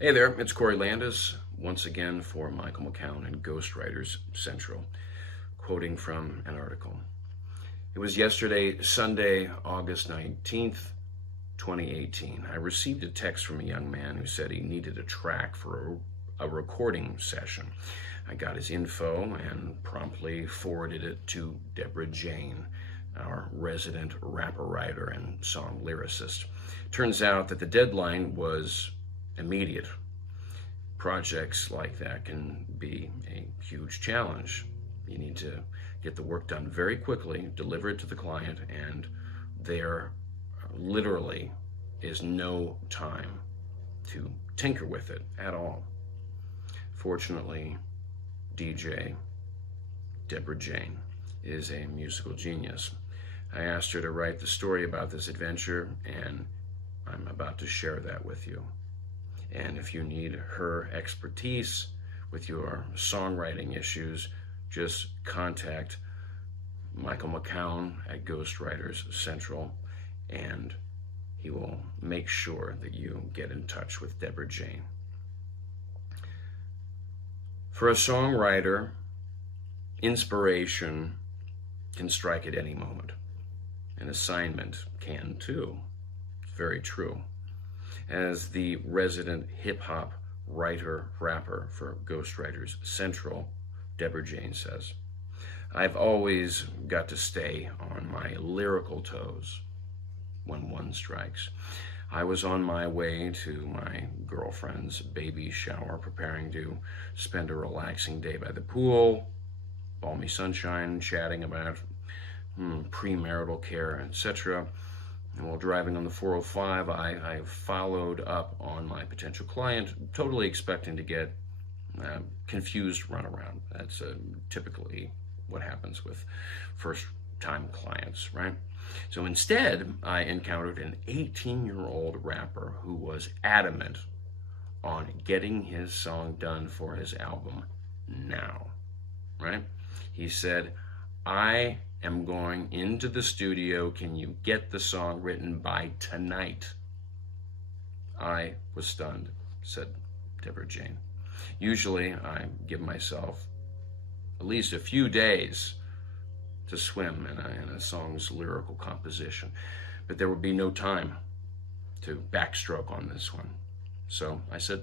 Hey there, it's Corey Landis, once again for Michael McKown and Ghostwriters Central, quoting from an article. It was yesterday, Sunday, August 19th, 2018. I received a text from a young man who said he needed a track for a recording session. I got his info and promptly forwarded it to Deborah Jane, our resident rapper-writer and song lyricist. Turns out that the deadline was immediate. Projects like that can be a huge challenge. You need to get the work done very quickly, deliver it to the client, and there literally is no time to tinker with it at all. Fortunately, DJ Deborah Jane is a musical genius. I asked her to write the story about this adventure, and I'm about to share that with you. And if you need her expertise with your songwriting issues, just contact Michael McKown at Ghostwriters Central, and he will make sure that you get in touch with Deborah Jane. For a songwriter, inspiration can strike at any moment. An assignment can too. It's very true. As the resident hip-hop writer-rapper for Ghostwriters Central, Deborah Jane says, I've always got to stay on my lyrical toes when one strikes. I was on my way to my girlfriend's baby shower, preparing to spend a relaxing day by the pool, balmy sunshine, chatting about premarital care, etc. And while driving on the 405, I followed up on my potential client, totally expecting to get confused runaround. That's typically what happens with first-time clients, right? So instead, I encountered an 18-year-old rapper who was adamant on getting his song done for his album now, right? He said, I am going into the studio. Can you get the song written by tonight? I was stunned, said Deborah Jane. Usually I give myself at least a few days to swim in a song's lyrical composition, but there would be no time to backstroke on this one. So I said,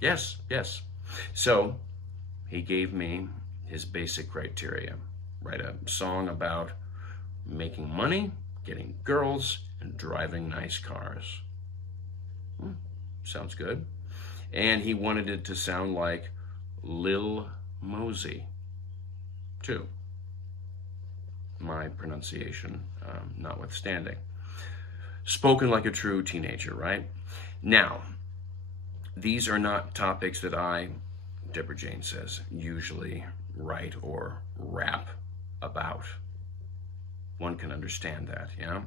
yes. So he gave me his basic criteria. Write a song about making money, getting girls, and driving nice cars. Sounds good. And he wanted it to sound like Lil Mosey, too. My pronunciation notwithstanding. Spoken like a true teenager, right? Now, these are not topics that I, Deborah Jane says, usually write or rap about. One can understand that, yeah?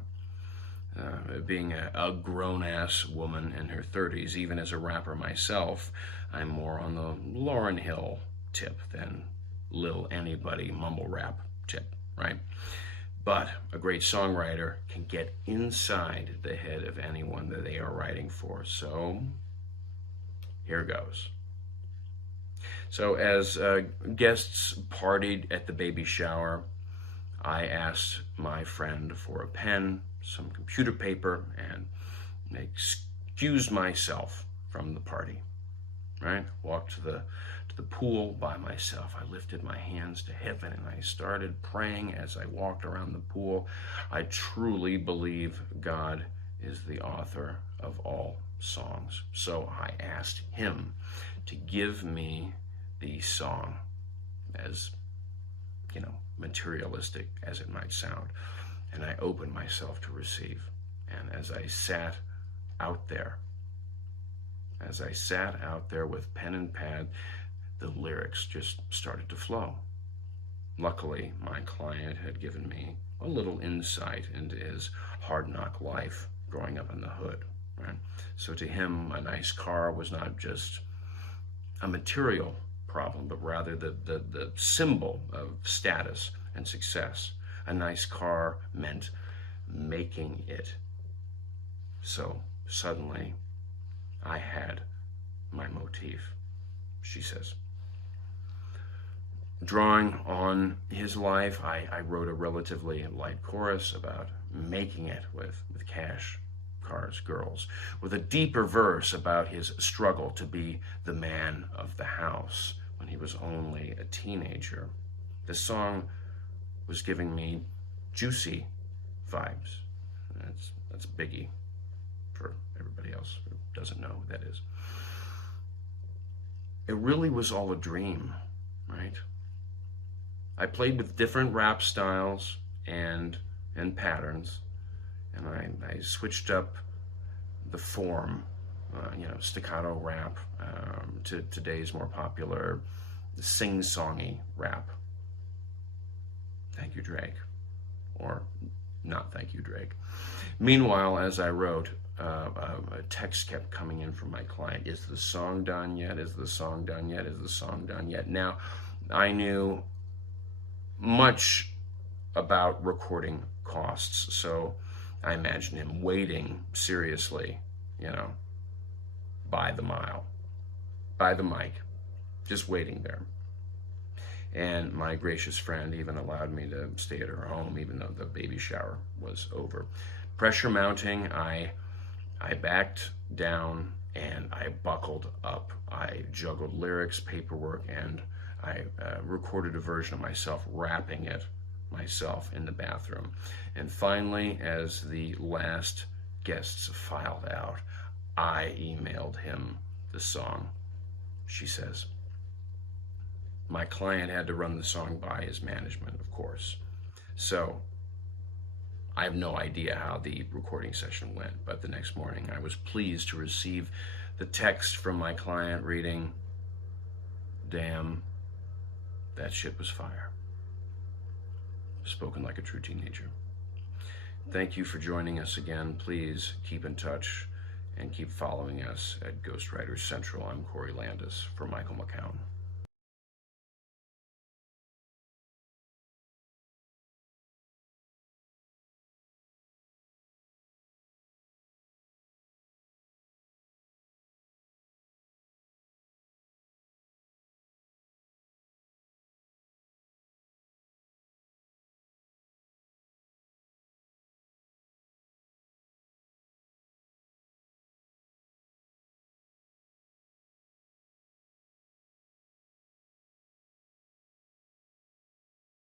Being a grown-ass woman in her 30s, even as a rapper myself, I'm more on the Lauryn Hill tip than Lil Anybody mumble rap tip, right? But a great songwriter can get inside the head of anyone that they are writing for. So here goes. So as guests partied at the baby shower, I asked my friend for a pen, some computer paper, and excused myself from the party, right? Walked to the pool by myself. I lifted my hands to heaven and I started praying as I walked around the pool. I truly believe God is the author of all songs. So I asked him to give me the song, as materialistic as it might sound, and I opened myself to receive. And as I sat out there with pen and pad, the lyrics just started to flow. Luckily, my client had given me a little insight into his hard-knock life growing up in the hood, right? So to him, a nice car was not just a material problem, but rather the symbol of status and success. A nice car meant making it. So suddenly I had my motif, she says. Drawing on his life, I wrote a relatively light chorus about making it with cash, cars, girls, with a deeper verse about his struggle to be the man of the house when he was only a teenager. The song was giving me juicy vibes. That's Biggie for everybody else who doesn't know who that is. It really was all a dream, right? I played with different rap styles and patterns, and I switched up the form, staccato rap to today's more popular sing-songy rap. Thank you, Drake. Or not thank you, Drake. Meanwhile, as I wrote, a text kept coming in from my client. Is the song done yet? Is the song done yet? Is the song done yet? Now, I knew much about recording costs, so I imagine him waiting seriously, by the mile, by the mic, just waiting there. And my gracious friend even allowed me to stay at her home, even though the baby shower was over. Pressure mounting, I backed down and I buckled up. I juggled lyrics, paperwork, and I recorded a version of myself rapping it myself in the bathroom. And finally, as the last guests filed out, I emailed him the song, she says. My client had to run the song by his management, of course. So I have no idea how the recording session went, but the next morning I was pleased to receive the text from my client reading, "Damn, that shit was fire." Spoken like a true teenager. Thank you for joining us again. Please keep in touch and keep following us at Ghostwriters Central. I'm Corey Landis for Michael McKown.